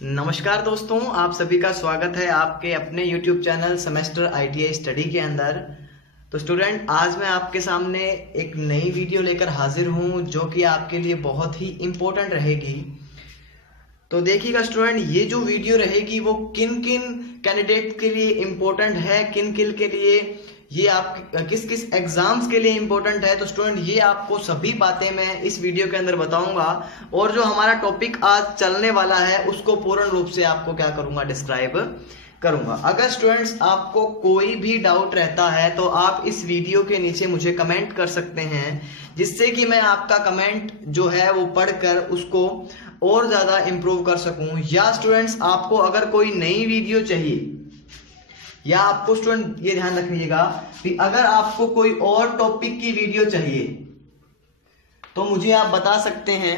नमस्कार दोस्तों, आप सभी का स्वागत है आपके अपने YouTube channel semester ITI study के अंदर। तो स्टूडेंट, आज मैं आपके सामने एक नई वीडियो लेकर हाजिर हूं जो कि आपके लिए बहुत ही इम्पोर्टेंट रहेगी। तो देखिएगा स्टूडेंट, ये जो वीडियो रहेगी वो किन किन कैंडिडेट के लिए इम्पोर्टेंट है, किन किन के लिए ये आप किस किस एग्जाम्स के लिए इम्पोर्टेंट है। तो स्टूडेंट, ये आपको सभी बातें मैं इस वीडियो के अंदर बताऊंगा और जो हमारा टॉपिक आज चलने वाला है उसको पूर्ण रूप से आपको क्या करूंगा, डिस्क्राइब करूंगा। अगर स्टूडेंट्स आपको कोई भी डाउट रहता है तो आप इस वीडियो के नीचे मुझे कमेंट कर सकते हैं, जिससे कि मैं आपका कमेंट जो है वो पढ़कर उसको और ज्यादा इंप्रूव कर सकूं। या स्टूडेंट्स, आपको अगर कोई नई वीडियो चाहिए, या आपको स्टूडेंट ये ध्यान रखिएगा कि अगर आपको कोई और टॉपिक की वीडियो चाहिए तो मुझे आप बता सकते हैं,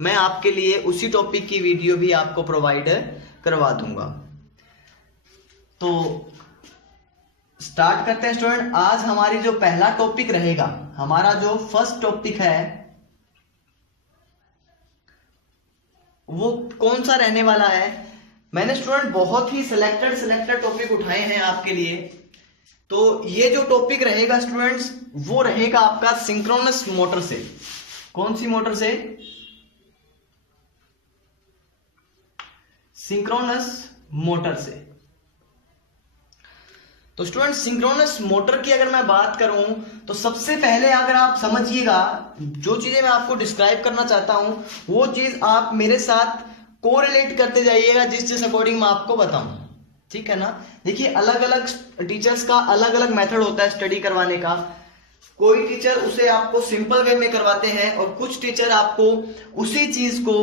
मैं आपके लिए उसी टॉपिक की वीडियो भी आपको प्रोवाइड करवा दूंगा। तो स्टार्ट करते हैं स्टूडेंट। आज हमारी जो पहला टॉपिक रहेगा, हमारा जो फर्स्ट टॉपिक है वो कौन सा रहने वाला है। मैंने स्टूडेंट बहुत ही सिलेक्टेड टॉपिक उठाए हैं आपके लिए। तो ये जो टॉपिक रहेगा स्टूडेंट्स, वो रहेगा आपका सिंक्रोनस मोटर से। कौन सी मोटर से? सिंक्रोनस मोटर से। तो स्टूडेंट, सिंक्रोनस मोटर की अगर मैं बात करूं तो सबसे पहले अगर आप समझिएगा, जो चीजें मैं आपको डिस्क्राइब करना चाहता हूं वो चीज आप मेरे साथ कोरिलेट करते जाइएगा, जिस अकॉर्डिंग मैं आपको बताऊं। ठीक है ना। देखिए, अलग अलग टीचर्स का अलग अलग मेथड होता है स्टडी करवाने का। कोई टीचर उसे आपको सिंपल वे में करवाते हैं और कुछ टीचर आपको उसी चीज को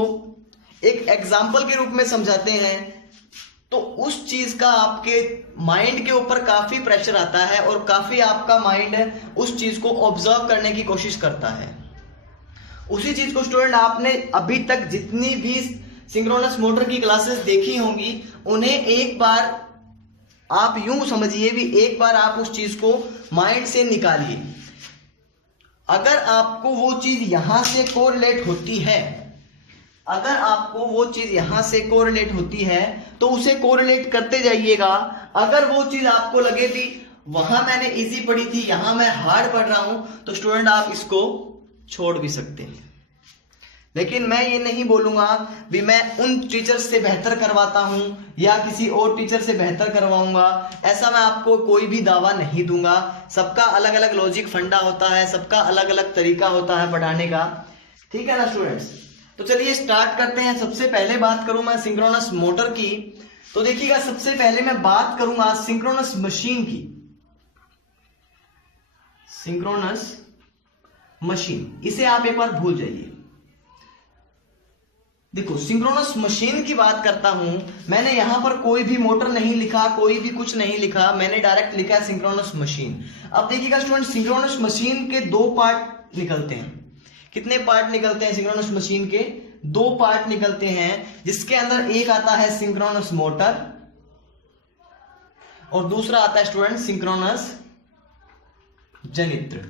एक एग्जाम्पल के रूप में समझाते हैं। तो उस चीज का आपके माइंड के ऊपर काफी प्रेशर आता है और काफी आपका माइंड उस चीज को ऑब्जर्व करने की कोशिश करता है। उसी चीज को स्टूडेंट, आपने अभी तक जितनी भी सिंक्रोनस मोटर की क्लासेस देखी होंगी, उन्हें एक बार आप यूं समझिए भी एक बार आप उस चीज को माइंड से निकालिए। अगर आपको वो चीज यहां से कोरिलेट होती है, अगर आपको वो चीज यहां से कोरिलेट होती है तो उसे कोरिलेट करते जाइएगा। अगर वो चीज आपको लगे भी वहां मैंने इजी पढ़ी थी, यहां मैं हार्ड पढ़ रहा हूं, तो स्टूडेंट आप इसको छोड़ भी सकते हैं। लेकिन मैं ये नहीं बोलूंगा भी मैं उन टीचर से बेहतर करवाता हूं या किसी और टीचर से बेहतर करवाऊंगा। ऐसा मैं आपको कोई भी दावा नहीं दूंगा। सबका अलग अलग लॉजिक फंडा होता है, सबका अलग अलग तरीका होता है पढ़ाने का। ठीक है ना स्टूडेंट्स। तो चलिए स्टार्ट करते हैं। सबसे पहले बात करूं मैं सिंक्रोनस मोटर की। तो देखिएगा, सबसे पहले मैं बात करूंगा सिंक्रोनस मशीन की। सिंक्रोनस मशीन, इसे आप एक बार भूल जाइए। देखो, सिंक्रोनस मशीन की बात करता हूं, मैंने यहां पर कोई भी मोटर नहीं लिखा, कोई भी कुछ नहीं लिखा, मैंने डायरेक्ट लिखा है सिंक्रोनस मशीन। अब देखिएगा स्टूडेंट, सिंक्रोनस मशीन के दो पार्ट निकलते हैं। कितने पार्ट निकलते हैं सिंक्रोनस मशीन के? दो पार्ट निकलते हैं, जिसके अंदर एक आता है सिंक्रोनस मोटर और दूसरा आता है स्टूडेंट सिंक्रोनस जनित्र।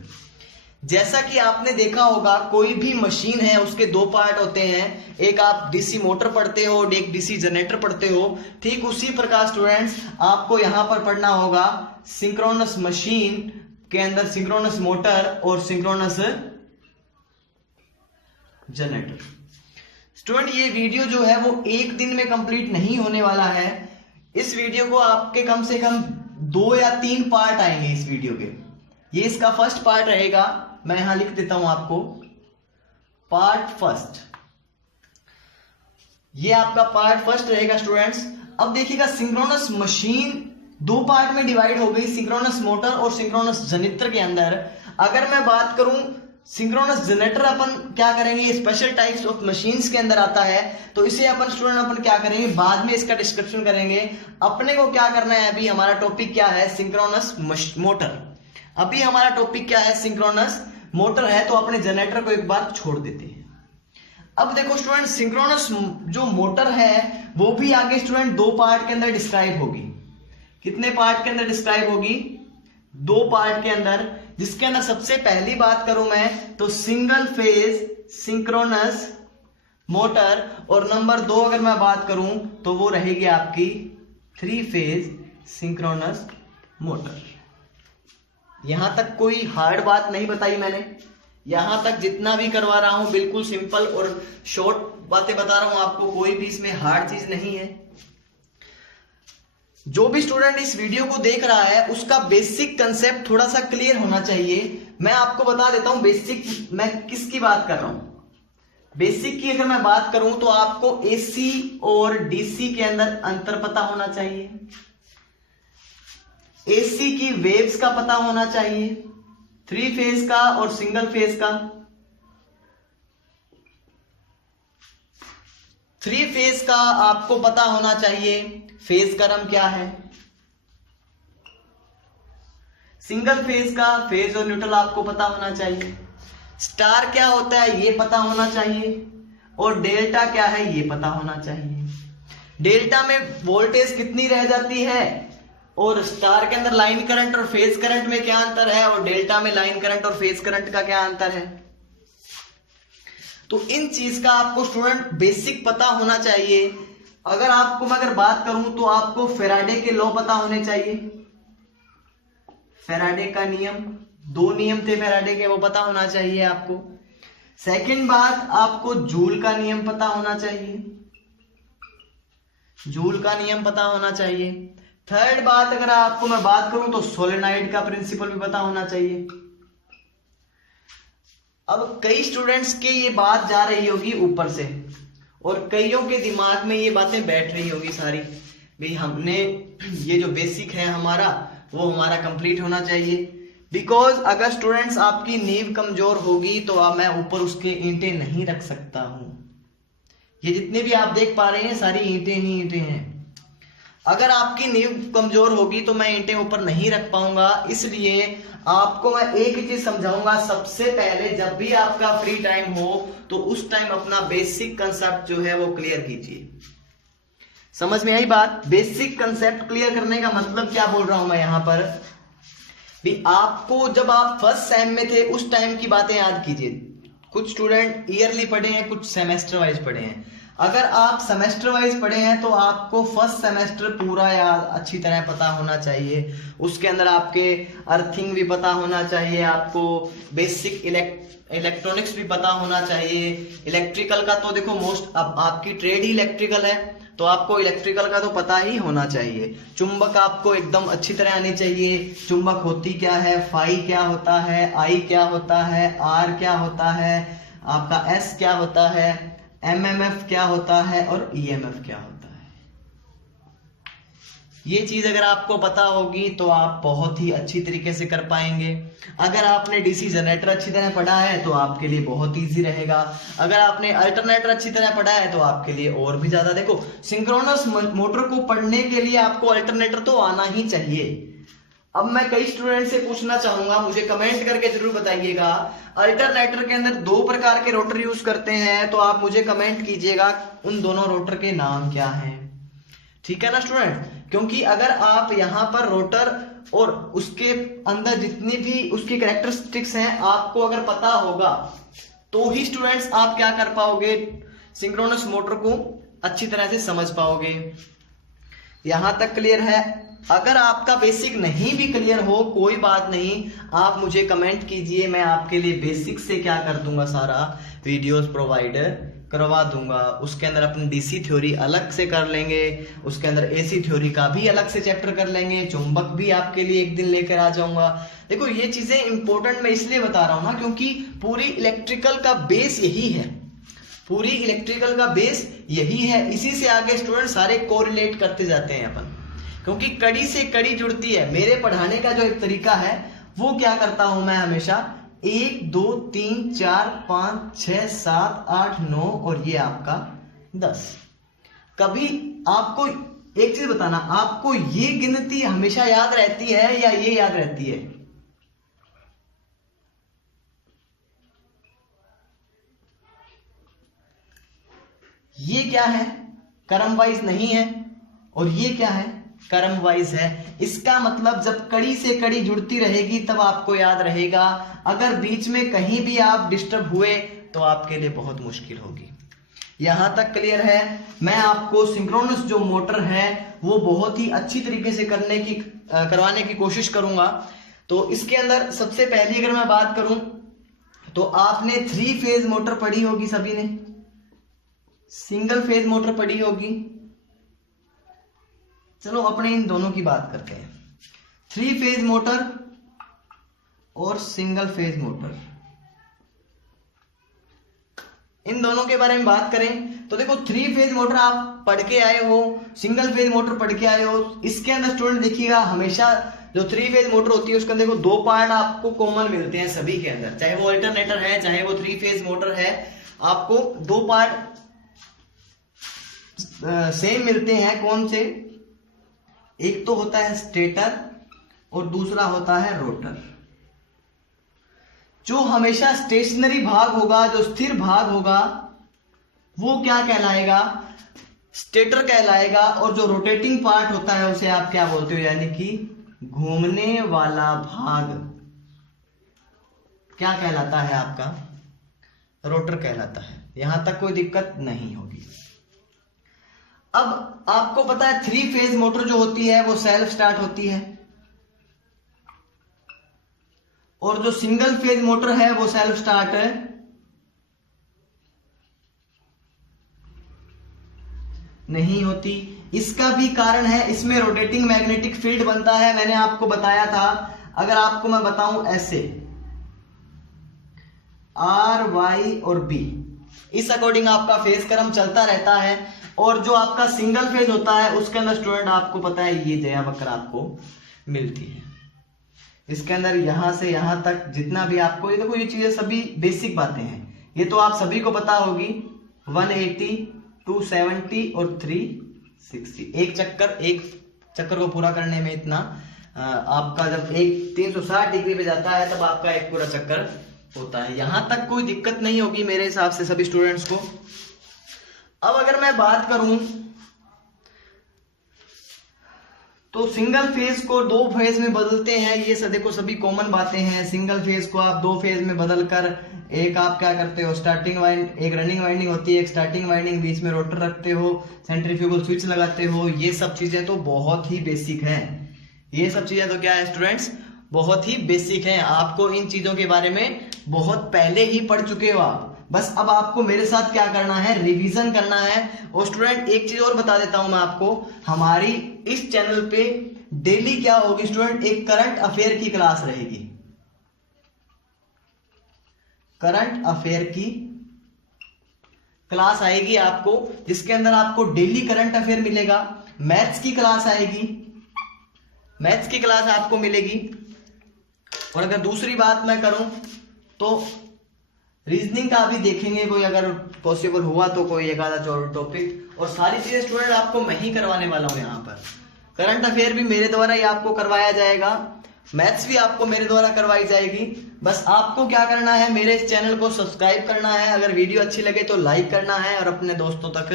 जैसा कि आपने देखा होगा, कोई भी मशीन है उसके दो पार्ट होते हैं, एक आप डीसी मोटर पढ़ते हो और एक डीसी जनरेटर पढ़ते हो। ठीक उसी प्रकार स्टूडेंट्स आपको यहां पर पढ़ना होगा सिंक्रोनस मशीन के अंदर सिंक्रोनस मोटर और सिंक्रोनस जनरेटर। स्टूडेंट, ये वीडियो जो है वो एक दिन में कंप्लीट नहीं होने वाला है। इस वीडियो को आपके कम से कम 2 या 3 पार्ट आएंगे इस वीडियो के। ये इसका फर्स्ट पार्ट रहेगा, मैं यहां लिख देता हूं आपको, पार्ट फर्स्ट। ये आपका पार्ट फर्स्ट रहेगा स्टूडेंट्स। अब देखिएगा, सिंक्रोनस मशीन दो पार्ट में डिवाइड हो गई, सिंक्रोनस मोटर और सिंक्रोनस जनित्र के अंदर। अगर मैं बात करूं सिंक्रोनस जनरेटर, अपन क्या करेंगे, स्पेशल टाइप्स ऑफ मशीन्स के अंदर आता है, तो इसे अपन स्टूडेंट अपन क्या करेंगे, बाद में इसका डिस्क्रिप्शन करेंगे। अपने को क्या करना है, अभी हमारा टॉपिक क्या है, सिंक्रोनस मोटर। अभी हमारा टॉपिक क्या है, सिंक्रोनस मोटर है, तो अपने जनरेटर को एक बार छोड़ देते हैं। अब देखो स्टूडेंट, सिंक्रोनस जो मोटर है वो भी आगे स्टूडेंट दो पार्ट के अंदर डिस्क्राइब होगी। कितने पार्ट के अंदर डिस्क्राइब होगी? 2 पार्ट के अंदर, जिसके अंदर सबसे पहली बात करूं मैं तो सिंगल फेज सिंक्रोनस मोटर। और नंबर 2 अगर मैं बात करूं तो वो रहेगी आपकी 3 फेज सिंक्रोनस मोटर। यहां तक कोई हार्ड बात नहीं बताई मैंने, यहां तक जितना भी करवा रहा हूं बिल्कुल सिंपल और शॉर्ट बातें बता रहा हूं आपको, कोई भी इसमें हार्ड चीज नहीं है। जो भी स्टूडेंट इस वीडियो को देख रहा है उसका बेसिक कंसेप्ट थोड़ा सा क्लियर होना चाहिए। मैं आपको बता देता हूं बेसिक मैं किसकी बात कर रहा हूं। बेसिक की अगर मैं बात करूं तो आपको एसी और डीसी के अंदर अंतर पता होना चाहिए, एसी की वेव्स का पता होना चाहिए, 3 फेज का और सिंगल फेज का। 3 फेज का आपको पता होना चाहिए फेज क्रम क्या है, सिंगल फेज का फेज और न्यूट्रल आपको पता होना चाहिए, स्टार क्या होता है ये पता होना चाहिए, और डेल्टा क्या है ये पता होना चाहिए। डेल्टा में वोल्टेज कितनी रह जाती है, और स्टार के अंदर लाइन करंट और फेज करंट में क्या अंतर है, और डेल्टा में लाइन करंट और फेज करंट का क्या अंतर है। तो इन चीज का आपको स्टूडेंट बेसिक पता होना चाहिए। अगर आपको मैं अगर बात करूं तो आपको फैराडे के लॉ पता होने चाहिए, फैराडे का नियम, 2 नियम थे फैराडे के, वो पता होना चाहिए आपको। सेकंड बात, आपको जूल का नियम पता होना चाहिए, जूल का नियम पता होना चाहिए। थर्ड बात अगर आपको मैं बात करूं तो सोलेनॉइड का प्रिंसिपल भी पता होना चाहिए। अब कई स्टूडेंट्स के ये बात जा रही होगी ऊपर से, और कईयों के दिमाग में ये बातें बैठ रही होगी सारी, भाई हमने ये जो बेसिक है हमारा वो हमारा कंप्लीट होना चाहिए। बिकॉज अगर स्टूडेंट्स आपकी नींव कमजोर होगी तो अब मैं ऊपर उसके ईंटें नहीं रख सकता हूं। ये जितने भी आप देख पा रहे हैं सारी ईंटें ही ईंटें हैं। अगर आपकी नींव कमजोर होगी तो मैं ईंटें ऊपर नहीं रख पाऊंगा। इसलिए आपको मैं एक ही चीज समझाऊंगा, सबसे पहले जब भी आपका फ्री टाइम हो तो उस टाइम अपना बेसिक कंसेप्ट जो है वो क्लियर कीजिए। समझ में आई बात? बेसिक कंसेप्ट क्लियर करने का मतलब क्या बोल रहा हूं मैं यहां पर भी, आपको जब आप फर्स्ट सेम में थे उस टाइम की बातें याद कीजिए। कुछ स्टूडेंट ईयरली पढ़े हैं, कुछ सेमेस्टर वाइज पढ़े हैं। अगर आप सेमेस्टर वाइज पढ़े हैं तो आपको फर्स्ट सेमेस्टर पूरा याद अच्छी तरह पता होना चाहिए। उसके अंदर आपके अर्थिंग भी पता होना चाहिए, आपको बेसिक इलेक्ट्रॉनिक्स भी पता होना चाहिए। इलेक्ट्रिकल का तो देखो मोस्ट, अब आपकी ट्रेड ही इलेक्ट्रिकल है तो आपको इलेक्ट्रिकल का तो पता ही होना चाहिए। चुंबक आपको एकदम अच्छी तरह आनी चाहिए, चुंबक होती क्या है, फाई क्या होता है, आई क्या होता है, आर क्या होता है, आपका एस क्या होता है, एमएमएफ क्या होता है और ईएमएफ क्या होता है। ये चीज अगर आपको पता होगी तो आप बहुत ही अच्छी तरीके से कर पाएंगे। अगर आपने डीसी जनरेटर अच्छी तरह पढ़ा है तो आपके लिए बहुत इजी रहेगा। अगर आपने अल्टरनेटर अच्छी तरह पढ़ा है तो आपके लिए और भी ज्यादा। देखो, सिंक्रोनस मोटर को पढ़ने के लिए आपको अल्टरनेटर तो आना ही चाहिए। अब मैं कई स्टूडेंट से पूछना चाहूंगा, मुझे कमेंट करके जरूर बताइएगा, अल्टरनेटर के अंदर 2 प्रकार के रोटर यूज करते हैं, तो आप मुझे कमेंट कीजिएगा उन दोनों रोटर के नाम क्या हैं। ठीक है ना स्टूडेंट? क्योंकि अगर आप यहां पर रोटर और उसके अंदर जितनी भी उसकी कैरेक्टरिस्टिक्स हैं आपको अगर पता होगा तो ही स्टूडेंट्स आप क्या कर पाओगे, सिंक्रोनस मोटर को अच्छी तरह से समझ पाओगे। यहां तक क्लियर है? अगर आपका बेसिक नहीं भी क्लियर हो कोई बात नहीं, आप मुझे कमेंट कीजिए, मैं आपके लिए बेसिक से क्या कर दूंगा, सारा वीडियोस प्रोवाइड करवा दूंगा। उसके अंदर अपनी डीसी थ्योरी अलग से कर लेंगे, उसके अंदर एसी थ्योरी का भी अलग से चैप्टर कर लेंगे, चुंबक भी आपके लिए एक दिन लेकर आ जाऊंगा। देखो, ये चीजें इंपॉर्टेंट मैं इसलिए बता रहा हूं ना क्योंकि पूरी इलेक्ट्रिकल का बेस यही है, पूरी इलेक्ट्रिकल का बेस यही है। इसी से आगे स्टूडेंट सारे कोरिलेट करते जाते हैं अपन, क्योंकि कड़ी से कड़ी जुड़ती है। मेरे पढ़ाने का जो एक तरीका है वो क्या करता हूं मैं हमेशा, 1 2 3 4 5 6 7 8 9 और ये आपका 10। कभी आपको एक चीज बताना, आपको ये गिनती हमेशा याद रहती है या ये याद रहती है? ये क्या है, क्रम वाइज नहीं है, और ये क्या है, क्रम वाइज है। इसका मतलब जब कड़ी से कड़ी जुड़ती रहेगी तब आपको याद रहेगा। अगर बीच में कहीं भी आप डिस्टर्ब हुए तो आपके लिए बहुत मुश्किल होगी। यहां तक क्लियर है। मैं आपको सिंक्रोनस जो मोटर है वो बहुत ही अच्छी तरीके से करवाने की कोशिश करूंगा। तो इसके अंदर सबसे पहली अगर मैं बात करूं तो आपने 3 फेज मोटर पढ़ी होगी, सभी ने सिंगल फेज मोटर पढ़ी होगी। चलो अपने इन दोनों की बात करते हैं, 3 फेज मोटर और सिंगल फेज मोटर। इन दोनों के बारे में बात करें तो देखो 3 फेज मोटर आप पढ़ के आए हो, सिंगल फेज मोटर पढ़ के आए हो। इसके अंदर स्टूडेंट देखिएगा हमेशा जो 3 फेज मोटर होती है उसके अंदर देखो 2 पार्ट आपको कॉमन मिलते हैं सभी के अंदर, चाहे वो अल्टरनेटर है चाहे वो 3 फेज मोटर है, आपको 2 पार्ट सेम मिलते हैं। कौन से? एक तो होता है स्टेटर और दूसरा होता है रोटर। जो हमेशा स्टेशनरी भाग होगा, जो स्थिर भाग होगा, वो क्या कहलाएगा? स्टेटर कहलाएगा। और जो रोटेटिंग पार्ट होता है उसे आप क्या बोलते हो, यानी कि घूमने वाला भाग क्या कहलाता है? आपका रोटर कहलाता है। यहां तक कोई दिक्कत नहीं होगी। अब आपको पता है 3 फेज मोटर जो होती है वो सेल्फ स्टार्ट होती है और जो सिंगल फेज मोटर है वो सेल्फ स्टार्ट नहीं होती। इसका भी कारण है, इसमें रोटेटिंग मैग्नेटिक फील्ड बनता है। मैंने आपको बताया था, अगर आपको मैं बताऊं ऐसे R, Y और B, इस अकॉर्डिंग आपका फेज क्रम चलता रहता है। और जो आपका सिंगल फेज होता है उसके अंदर स्टूडेंट आपको पता है ये जया वक्र आपको मिलती है। इसके अंदर यहां से यहां तक जितना भी आपको, ये देखो ये चीजें सभी बेसिक बातें हैं, ये तो आप सभी को पता होगी। 180, 270 और 360, एक चक्कर को पूरा करने में इतना आपका जब एक 360 डिग्री पे जाता है तब आपका एक पूरा चक्कर होता है। यहां तक कोई दिक्कत नहीं होगी मेरे हिसाब से सभी स्टूडेंट्स को। अब अगर मैं बात करूं तो सिंगल फेज को 2 फेज में बदलते हैं, ये देखो सभी कॉमन बातें हैं। सिंगल फेज को आप 2 फेज में बदलकर एक आप क्या करते हो, स्टार्टिंग वाइंड, एक रनिंग वाइंडिंग होती है, एक स्टार्टिंग वाइंडिंग, बीच में रोटर रखते हो, सेंट्रीफ्यूगल स्विच लगाते हो। ये सब चीजें तो बहुत ही बेसिक हैं। ये सब चीजें तो क्या है स्टूडेंट्स, बहुत ही बेसिक हैं। आपको इन चीजों के बारे में बहुत पहले ही पढ़ चुके हो आप। बस अब आपको मेरे साथ क्या करना है, रिवीजन करना है। और स्टूडेंट एक चीज और बता देता हूं मैं आपको, हमारी इस चैनल पे डेली क्या होगी स्टूडेंट, एक करंट अफेयर की क्लास रहेगी। करंट अफेयर की क्लास आएगी आपको, जिसके अंदर आपको डेली करंट अफेयर मिलेगा। मैथ्स की क्लास आएगी, मैथ्स की क्लास आपको मिलेगी। और अगर दूसरी बात मैं करूं तो रीजनिंग का भी देखेंगे, कोई अगर पॉसिबल हुआ तो कोई एक आधा टॉपिक। और सारी चीजें स्टूडेंट आपको मैं ही करवाने वाला हूं। यहाँ पर करंट अफेयर भी मेरे द्वारा ही आपको करवाया जाएगा, मैथ्स भी आपको मेरे द्वारा करवाई जाएगी। बस आपको क्या करना है, मेरे इस चैनल को सब्सक्राइब करना है, अगर वीडियो अच्छी लगे तो लाइक करना है और अपने दोस्तों तक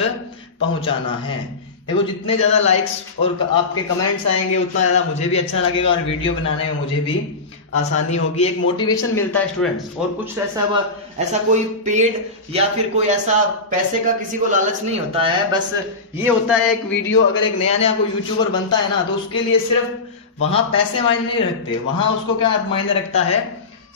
पहुंचाना है। देखो जितने ज्यादा लाइक्स और आपके कमेंट्स आएंगे उतना ज्यादा मुझे भी अच्छा लगेगा और वीडियो बनाने में मुझे भी आसानी होगी, एक मोटिवेशन मिलता है स्टूडेंट्स। और कुछ ऐसा कोई पेड या फिर कोई ऐसा पैसे का किसी को लालच नहीं होता है। बस ये होता है एक वीडियो, अगर एक नया कोई यूट्यूबर बनता है ना तो उसके लिए सिर्फ वहां पैसे मायने नहीं रखते, वहां उसको क्या मायने रखता है,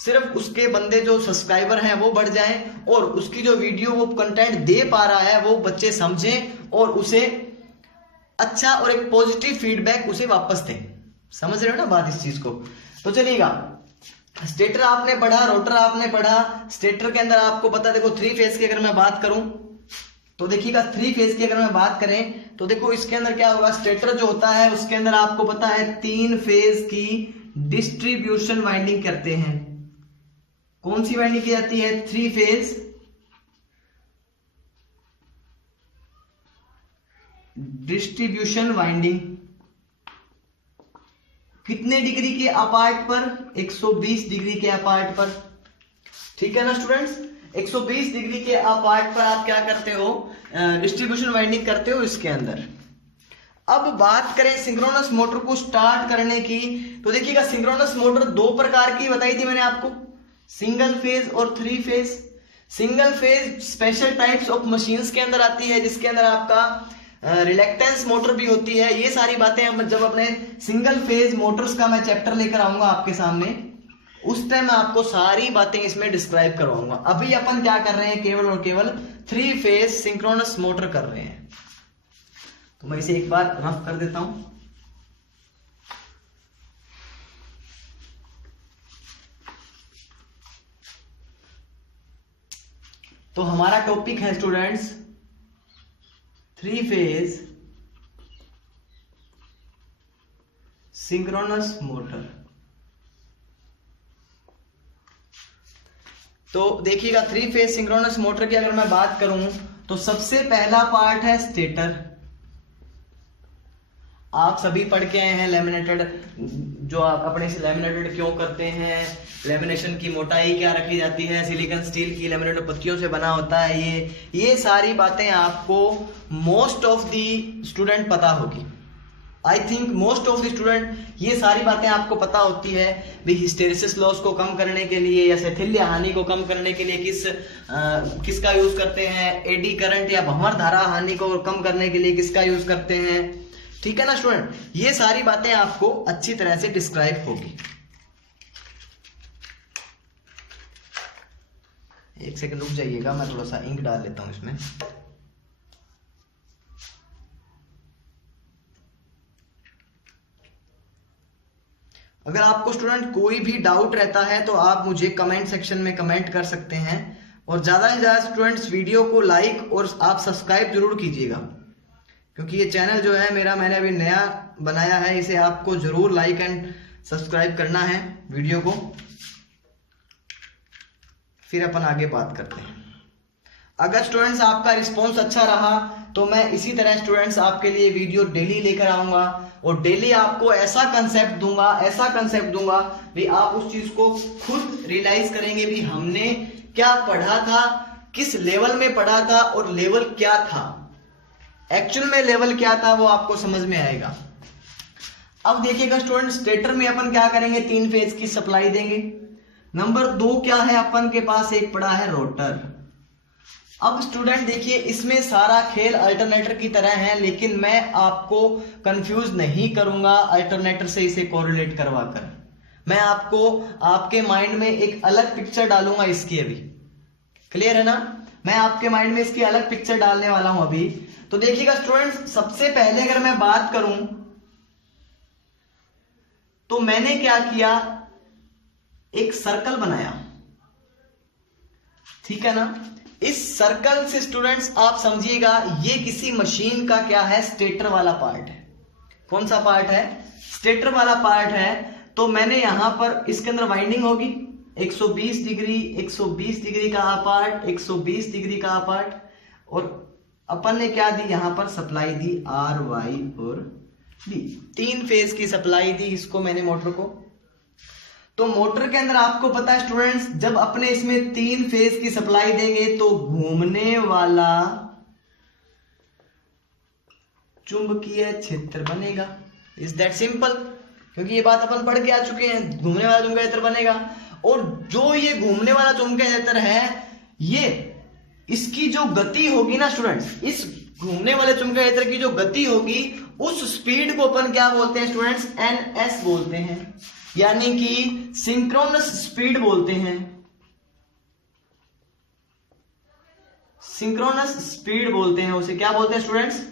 सिर्फ उसके बंदे जो सब्सक्राइबर हैं वो बढ़ जाएं और उसकी जो वीडियो वो कंटेंट दे पा रहा है वो बच्चे समझें और उसे अच्छा और एक पॉजिटिव फीडबैक उसे वापस दें। समझ रहे हो ना बात इस चीज को? तो चलिएगा, स्टेटर आपने पढ़ा, रोटर आपने पढ़ा। स्टेटर के अंदर आपको पता, देखो 3 फेज की अगर मैं बात करूं तो देखिएगा 3 फेज की अगर मैं बात करें तो देखो इसके अंदर क्या होगा, स्टेटर जो होता है उसके अंदर आपको पता है 3 फेज की डिस्ट्रीब्यूशन वाइंडिंग करते हैं। कौन सी वाइंडिंग की जाती है? 3 फेज डिस्ट्रीब्यूशन वाइंडिंग। कितने डिग्री के अपार्ट पर? 120 डिग्री के अपार्ट पर। ठीक है ना स्टूडेंट्स, 120 डिग्री के अपार्ट पर आप क्या करते हो, डिस्ट्रीब्यूशन वाइंडिंग करते हो इसके अंदर। अब बात करें सिंक्रोनस मोटर को स्टार्ट करने की तो देखिएगा सिंक्रोनस मोटर 2 प्रकार की बताई थी मैंने आपको, सिंगल फेज और 3 phase. Single phase special types of machines के अंदर आती है, जिसके अंदर आपका रिलेक्टेंस मोटर भी होती है। ये सारी बातें हम जब अपने सिंगल फेज मोटर्स का मैं चैप्टर लेकर आऊंगा आपके सामने, उस टाइम मैं आपको सारी बातें इसमें डिस्क्राइब करवाऊंगा। अभी अपन क्या कर रहे हैं, केवल और केवल 3 फेज सिंक्रोनस मोटर कर रहे हैं। तो मैं इसे एक बार रफ कर देता हूं। तो हमारा टॉपिक है स्टूडेंट्स 3 फेज सिंक्रोनस मोटर। तो देखिएगा 3 फेज सिंक्रोनस मोटर की अगर मैं बात करूं तो सबसे पहला पार्ट है स्टेटर। आप सभी पढ़ के आए हैं लैमिनेटेड, जो आप अपने से लैमिनेटेड क्यों करते हैं, लैमिनेशन की मोटाई क्या रखी जाती है, सिलिकॉन स्टील की लैमिनेटेड पत्तियों से बना होता है, ये सारी बातें आपको मोस्ट ऑफ द स्टूडेंट पता होगी। I think most of the student ये सारी बातें आपको पता होती है भी हिस्टेरिसिस लॉस को कम करने के लिए या शैथिल्य हानि को कम करने के लिए किसका यूज करते हैं, एडी करंट या भंवर धारा हानि को कम करने के लिए किसका यूज करते हैं। ठीक है ना स्टूडेंट, ये सारी बातें आपको अच्छी तरह से डिस्क्राइब होगी। एक सेकंड रुक जाइएगा, मैं थोड़ा सा इंक डाल लेता हूं इसमें। अगर आपको स्टूडेंट कोई भी डाउट रहता है तो आप मुझे कमेंट सेक्शन में कमेंट कर सकते हैं, और ज्यादा से ज्यादा स्टूडेंट्स वीडियो को लाइक और आप सब्सक्राइब जरूर कीजिएगा, क्योंकि ये चैनल जो है मेरा, मैंने अभी नया बनाया है, इसे आपको जरूर लाइक एंड सब्सक्राइब करना है वीडियो को। फिर अपन आगे बात करते हैं। अगर स्टूडेंट्स आपका रिस्पॉन्स अच्छा रहा तो मैं इसी तरह स्टूडेंट्स आपके लिए वीडियो डेली लेकर आऊंगा, और डेली आपको ऐसा कंसेप्ट दूंगा भी आप उस चीज को खुद रियलाइज करेंगे भी हमने क्या पढ़ा था, किस लेवल में पढ़ा था और लेवल क्या था, एक्चुअल में लेवल क्या था वो आपको समझ में आएगा। अब देखिएगा स्टूडेंट, स्टेटर में अपन क्या करेंगे, 3 फेज की सप्लाई देंगे। नंबर 2 क्या है, अपन के पास एक पड़ा है रोटर। अब स्टूडेंट देखिए, इसमें सारा खेल अल्टरनेटर की तरह है, लेकिन मैं आपको कंफ्यूज नहीं करूंगा अल्टरनेटर से इसे कोरिलेट करवाकर। मैं आपको आपके माइंड में एक अलग पिक्चर डालूंगा इसकी। अभी क्लियर है ना, मैं आपके माइंड में इसकी अलग पिक्चर डालने वाला हूं अभी। तो देखिएगा स्टूडेंट्स, सबसे पहले अगर मैं बात करूं तो मैंने क्या किया, एक सर्कल बनाया। ठीक है ना, इस सर्कल से स्टूडेंट्स आप समझिएगा ये किसी मशीन का क्या है, स्टेटर वाला पार्ट है। कौन सा पार्ट है, स्टेटर वाला पार्ट है। तो मैंने यहां पर इसके अंदर वाइंडिंग होगी 120 डिग्री, 120 डिग्री का पार्ट, 120 डिग्री का पार्ट, और अपन ने क्या दी, यहां पर सप्लाई दी आर, वाई और डी, 3 फेज की सप्लाई दी इसको मैंने मोटर को। तो मोटर के अंदर आपको पता है स्टूडेंट्स, जब अपने इसमें 3 फेज की सप्लाई देंगे तो घूमने वाला चुंबकीय क्षेत्र बनेगा। इज दैट सिंपल, क्योंकि ये बात अपन पढ़ के आ चुके हैं, घूमने वाला चुंबकीय क्षेत्र बनेगा। और जो ये घूमने वाला चुंबकीय क्षेत्र है, ये इसकी जो गति होगी ना स्टूडेंट्स, इस घूमने वाले चुंबकीय क्षेत्र की जो गति होगी, उस स्पीड को अपन क्या बोलते हैं स्टूडेंट्स, एनएस बोलते हैं, यानी कि सिंक्रोनस स्पीड बोलते हैं। सिंक्रोनस स्पीड बोलते हैं उसे, क्या बोलते हैं स्टूडेंट्स,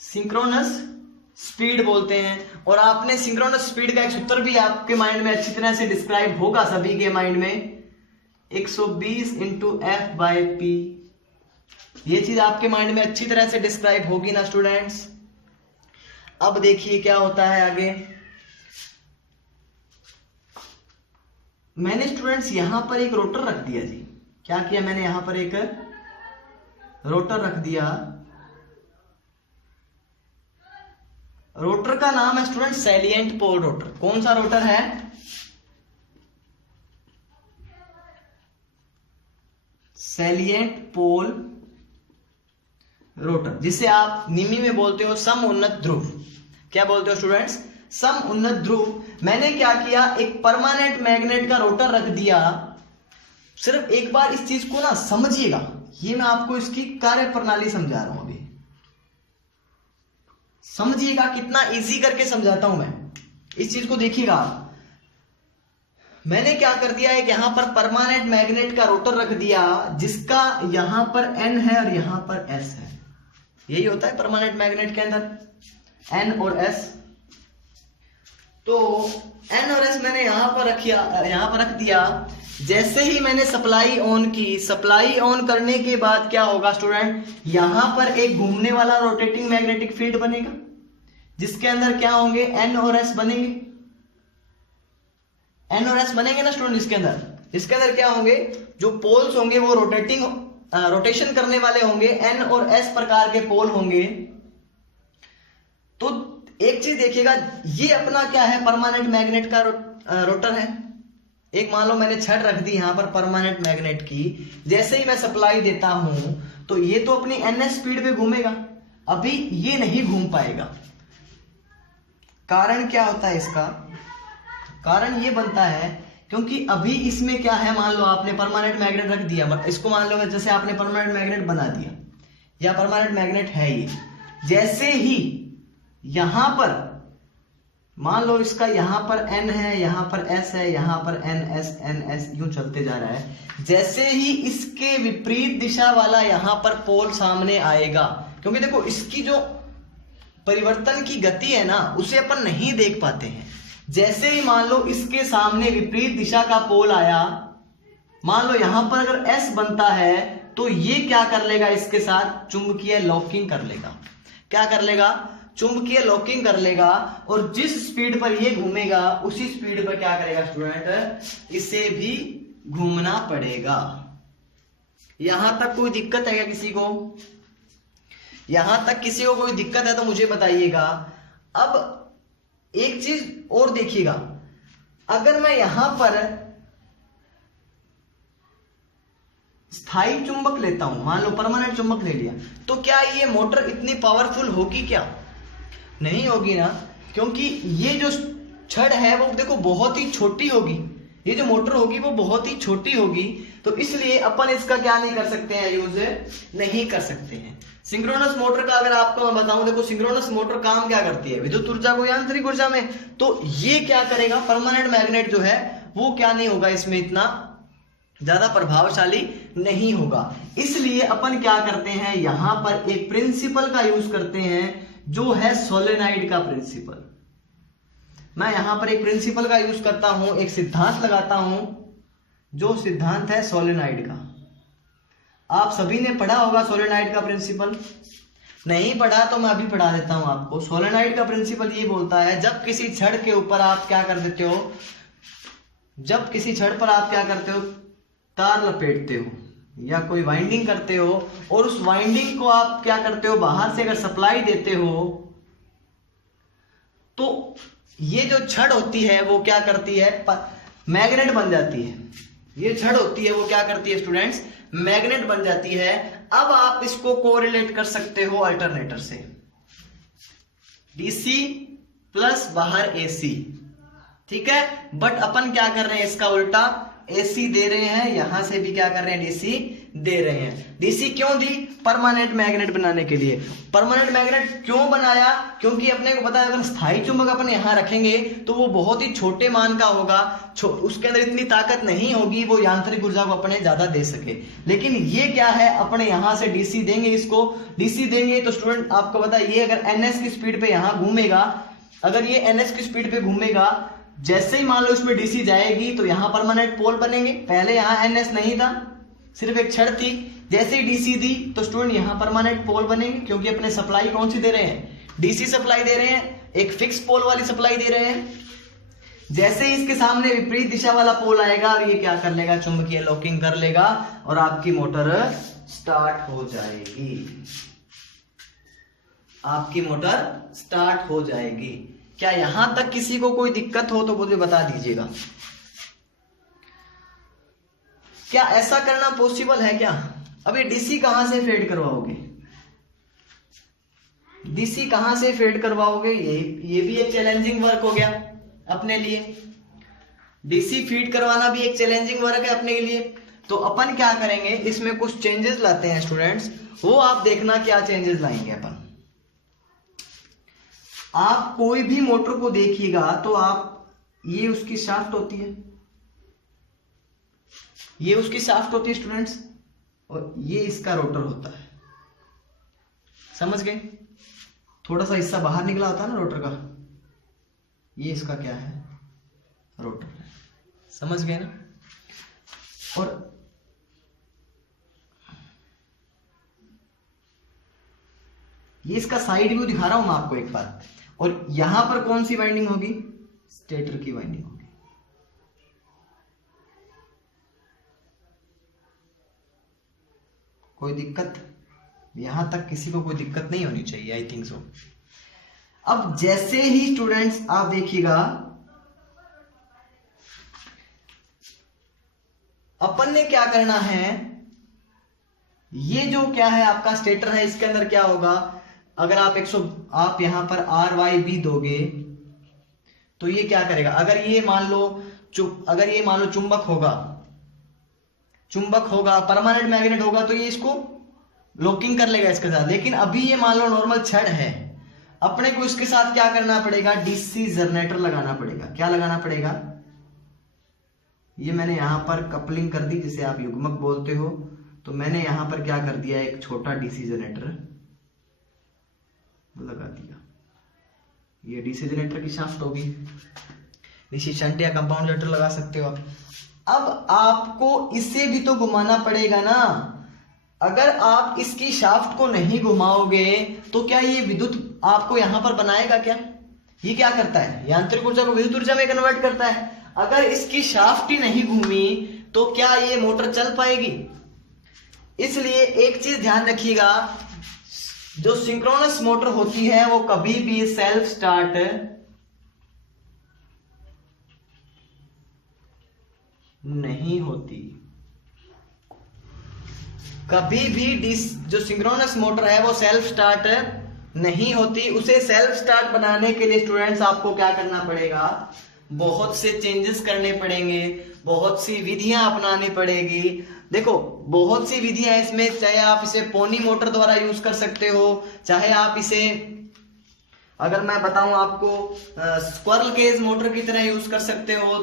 सिंक्रोनस स्पीड बोलते हैं। और आपने सिंक्रोनस स्पीड का एक सूत्र भी आपके माइंड में अच्छी तरह से डिस्क्राइब होगा सभी के माइंड में, 120 इंटू एफ बाई पी। ये चीज आपके माइंड में अच्छी तरह से डिस्क्राइब होगी ना स्टूडेंट्स। अब देखिए क्या होता है आगे। मैंने स्टूडेंट्स यहां पर एक रोटर रख दिया जी। क्या किया मैंने, यहां पर एक रोटर रख दिया। रोटर का नाम है स्टूडेंट सैलिएंट पोल रोटर। कौन सा रोटर है, सैलिएंट पोल रोटर, जिसे आप निमी में बोलते हो सम उन्नत ध्रुव। क्या बोलते हो स्टूडेंट्स, सम उन्नत ध्रुव। मैंने क्या किया, एक परमानेंट मैग्नेट का रोटर रख दिया सिर्फ एक बार इस चीज को ना समझिएगा, ये मैं आपको इसकी कार्य प्रणाली समझा रहा हूं अभी, समझिएगा कितना इजी करके समझाता हूं मैं, इस चीज को देखिएगा आप। मैंने क्या कर दिया है, यहां पर परमानेंट मैग्नेट का रोटर रख दिया जिसका यहां पर N है और यहां पर S है। यही होता है परमानेंट मैग्नेट के अंदर N और S। तो N और S मैंने यहां पर रख दिया। जैसे ही मैंने सप्लाई ऑन की, सप्लाई ऑन करने के बाद क्या होगा स्टूडेंट, यहां पर एक घूमने वाला रोटेटिंग मैग्नेटिक फील्ड बनेगा जिसके अंदर क्या होंगे, N और S बनेंगे। N और S बनेंगे ना स्टूडेंट, इसके अंदर क्या होंगे, जो पोल्स होंगे वो रोटेशन करने वाले होंगे, N और S प्रकार के पोल होंगे। तो एक चीज देखिएगा, ये अपना क्या है, परमानेंट मैग्नेट का रोटर है। एक मान लो मैंने छड़ रख दी यहां पर परमानेंट मैग्नेट की, जैसे ही मैं सप्लाई देता हूं तो ये तो अपनी NS स्पीड पे घूमेगा, अभी ये नहीं घूम पाएगा। कारण क्या होता है इसका, कारण ये बनता है क्योंकि अभी इसमें क्या है, मान लो आपने परमानेंट मैग्नेट रख दिया, इसको मान लो जैसे आपने परमानेंट मैग्नेट बना दिया या परमानेंट मैग्नेट है ये, जैसे ही यहां पर मान लो इसका यहां पर N है, यहां पर S है, यहां पर NS यूं चलते जा रहा है, जैसे ही इसके विपरीत दिशा वाला यहां पर पोल सामने आएगा, क्योंकि देखो इसकी जो परिवर्तन की गति है ना उसे अपन नहीं देख पाते हैं। जैसे ही मान लो इसके सामने विपरीत दिशा का पोल आया, मान लो यहां पर अगर S बनता है तो ये क्या कर लेगा, इसके साथ चुंबकीय लॉकिंग कर लेगा। क्या कर लेगा, चुंबकीय लॉकिंग कर लेगा, और जिस स्पीड पर ये घूमेगा उसी स्पीड पर क्या करेगा स्टूडेंट, इसे भी घूमना पड़ेगा। यहां तक कोई दिक्कत है क्या किसी को, यहां तक किसी को कोई दिक्कत है तो मुझे बताइएगा। अब एक चीज और देखिएगा, अगर मैं यहां पर स्थायी चुंबक लेता हूं, मान लो परमानेंट चुंबक ले लिया, तो क्या ये मोटर इतनी पावरफुल होगी क्या, नहीं होगी ना, क्योंकि ये जो छड़ है वो देखो बहुत ही छोटी होगी, ये जो मोटर होगी वो बहुत ही छोटी होगी, तो इसलिए अपन इसका क्या नहीं कर सकते हैं, यूज नहीं कर सकते हैं। सिंक्रोनस मोटर का अगर आपको मैं बताऊं, देखो सिंक्रोनस मोटर काम क्या करती है, विद्युत ऊर्जा को यांत्रिक ऊर्जा में, तो ये क्या करेगा, परमानेंट मैग्नेट जो है वो क्या नहीं होगा, इसमें इतना ज्यादा प्रभावशाली नहीं होगा। इसलिए अपन क्या करते हैं, यहां पर एक प्रिंसिपल का यूज करते हैं जो है सोलेनाइड का प्रिंसिपल। मैं यहां पर एक प्रिंसिपल का यूज करता हूं, एक सिद्धांत लगाता हूं, जो सिद्धांत है सोलेनाइड का। आप सभी ने पढ़ा होगा सोलेनाइड का प्रिंसिपल, नहीं पढ़ा तो मैं अभी पढ़ा देता हूं आपको। सोलेनाइड का प्रिंसिपल ये बोलता है, जब किसी छड़ के ऊपर आप क्या कर देते हो, जब किसी छड़ पर आप क्या करते हो, तार लपेटते हो या कोई वाइंडिंग करते हो, और उस वाइंडिंग को आप क्या करते हो, बाहर से अगर सप्लाई देते हो, तो ये जो छड़ होती है वो क्या करती है, मैग्नेट बन जाती है। ये छड़ होती है वो क्या करती है स्टूडेंट्स, मैग्नेट बन जाती है। अब आप इसको कोरिलेट कर सकते हो अल्टरनेटर से, डीसी प्लस बाहर एसी, ठीक है। बट अपन क्या कर रहे हैं, इसका उल्टा एसी दे रहे हैं, यहां से भी क्या कर रहे हैं, डीसी दे रहे हैं। डीसी क्यों दी, परमानेंट मैग्नेट बनाने के लिए। परमानेंट मैग्नेट क्यों बनाया, क्योंकि अपने को पता है अगर स्थायी चुंबक अपन यहां रखेंगे तो वो बहुत ही छोटे मान का होगा, उसके अंदर इतनी ताकत नहीं होगी वो यांत्रिक ऊर्जा को अपने ज्यादा दे सके। लेकिन ये क्या है, अपने यहां से डीसी देंगे, इसको डीसी देंगे तो स्टूडेंट आपको पता है ये अगर एनएस की स्पीड पे यहां घूमेगा, अगर ये एनएस की स्पीड पे घूमेगा, जैसे ही मान लो इसमें डीसी जाएगी तो यहां परमानेंट पोल बनेंगे। पहले यहां एनएस नहीं था, सिर्फ एक छड़ थी, जैसे ही डीसी दी तो स्टूडेंट यहां परमानेंट पोल बनेंगे, क्योंकि अपने सप्लाई कौन सी दे रहे हैं, डीसी सप्लाई दे रहे हैं, एक फिक्स पोल वाली सप्लाई दे रहे हैं। जैसे ही इसके सामने विपरीत दिशा वाला पोल आएगा और ये क्या कर लेगा, चुंबकीय लॉकिंग कर लेगा और आपकी मोटर स्टार्ट हो जाएगी, आपकी मोटर स्टार्ट हो जाएगी। क्या यहां तक किसी को कोई दिक्कत हो तो मुझे बता दीजिएगा। क्या ऐसा करना पॉसिबल है क्या? अभी डीसी कहां से फेड करवाओगे, डीसी कहां से फेड करवाओगे, ये भी एक चैलेंजिंग वर्क हो गया अपने लिए। डीसी फीड करवाना भी एक चैलेंजिंग वर्क है अपने लिए। तो अपन क्या करेंगे, इसमें कुछ चेंजेस लाते हैं स्टूडेंट्स, वो आप देखना क्या चेंजेस लाएंगे अपन। आप कोई भी मोटर को देखिएगा तो आप, ये उसकी शाफ्ट होती है, ये उसकी शाफ्ट होती है स्टूडेंट्स, और ये इसका रोटर होता है। समझ गए? थोड़ा सा हिस्सा बाहर निकला होता है ना रोटर का, ये इसका क्या है, रोटर है। समझ गए ना? और ये इसका साइड व्यू दिखा रहा हूं मैं आपको एक बार। और यहां पर कौन सी वाइंडिंग होगी, स्टेटर की वाइंडिंग होगी। कोई दिक्कत? यहां तक किसी को कोई दिक्कत नहीं होनी चाहिए, आई थिंक सो। अब जैसे ही स्टूडेंट्स आप देखिएगा, अपन ने क्या करना है, ये जो क्या है आपका स्टेटर है, इसके अंदर क्या होगा, अगर आप यहां पर RYB दोगे तो ये क्या करेगा, अगर ये मान लो चुंबक होगा, परमानेंट मैग्नेट होगा, तो ये इसको लॉकिंग कर लेगा इसके साथ। लेकिन अभी ये मान लो नॉर्मल छड़ है, अपने को इसके साथ क्या करना पड़ेगा, DC जनरेटर लगाना पड़ेगा। क्या लगाना पड़ेगा, ये मैंने यहां पर कपलिंग कर दी, जिसे आप युग्मक बोलते हो। तो मैंने यहां पर क्या कर दिया, एक छोटा DC जनरेटर लगा दिया। ये DC जनरेटर की शाफ्ट होगी, DC शंट या कंपाउंड जनरेटर लगा सकते हो आप। अब आपको इसे भी तो घुमाना पड़ेगा ना। अगर आप इसकी शाफ्ट को नहीं घुमाओगे तो क्या ये विद्युत आपको यहां पर बनाएगा क्या? ये क्या करता है, यांत्रिक ऊर्जा को विद्युत ऊर्जा में कन्वर्ट करता है। अगर इसकी शाफ्ट ही नहीं घूमी तो क्या ये मोटर चल पाएगी? इसलिए एक चीज ध्यान रखिएगा, जो सिंक्रोनस मोटर होती है वो कभी भी सेल्फ स्टार्ट नहीं होती। कभी भी जो सिंक्रोनस मोटर है वो सेल्फ स्टार्ट नहीं होती। उसे सेल्फ स्टार्ट बनाने के लिए स्टूडेंट्स आपको क्या करना पड़ेगा, बहुत से चेंजेस करने पड़ेंगे, बहुत सी विधियां अपनानी पड़ेगी। देखो बहुत सी विधियां हैं इसमें, चाहे आप इसे पोनी मोटर द्वारा यूज कर सकते हो, चाहे आप इसे, अगर मैं बताऊं आपको, स्क्विरल केज मोटर की तरह यूज कर सकते हो,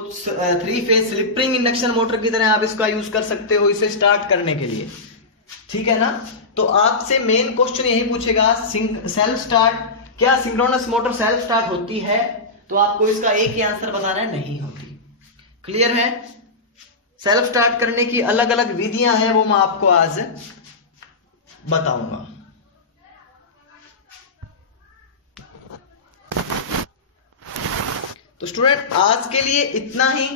3 phase slip ring induction motor की तरह आप इसका यूज कर सकते हो इसे स्टार्ट करने के लिए। ठीक है ना? तो आपसे मेन क्वेश्चन यही पूछेगा, सेल्फ स्टार्ट, क्या सिंक्रोनस मोटर सेल्फ स्टार्ट होती है? तो आपको इसका एक ही आंसर बताना है, नहीं होती। क्लियर है? सेल्फ स्टार्ट करने की अलग अलग विधियां हैं, वो मैं आपको आज बताऊंगा। तो स्टूडेंट आज के लिए इतना ही,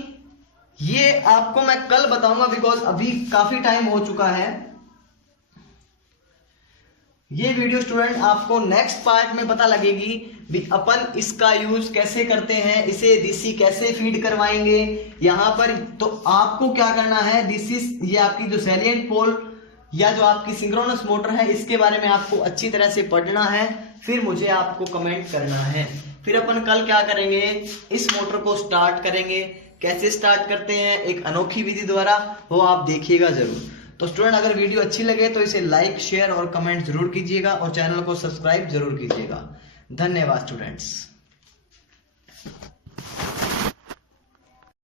ये आपको मैं कल बताऊंगा, बिकॉज अभी काफी टाइम हो चुका है। ये वीडियो स्टूडेंट आपको नेक्स्ट पार्ट में पता लगेगी भी अपन इसका यूज कैसे करते हैं, इसे DC कैसे फीड करवाएंगे यहां पर। तो आपको क्या करना है, ये आपकी जो सैलिएंट पोल या जो आपकी सिंक्रोनस मोटर है, इसके बारे में आपको अच्छी तरह से पढ़ना है, फिर मुझे आपको कमेंट करना है। फिर अपन कल क्या करेंगे, इस मोटर को स्टार्ट करेंगे। कैसे स्टार्ट करते हैं, एक अनोखी विधि द्वारा, वो आप देखिएगा जरूर। तो स्टूडेंट अगर वीडियो अच्छी लगे तो इसे लाइक, शेयर और कमेंट जरूर कीजिएगा, और चैनल को सब्सक्राइब जरूर कीजिएगा। धन्यवाद स्टूडेंट्स।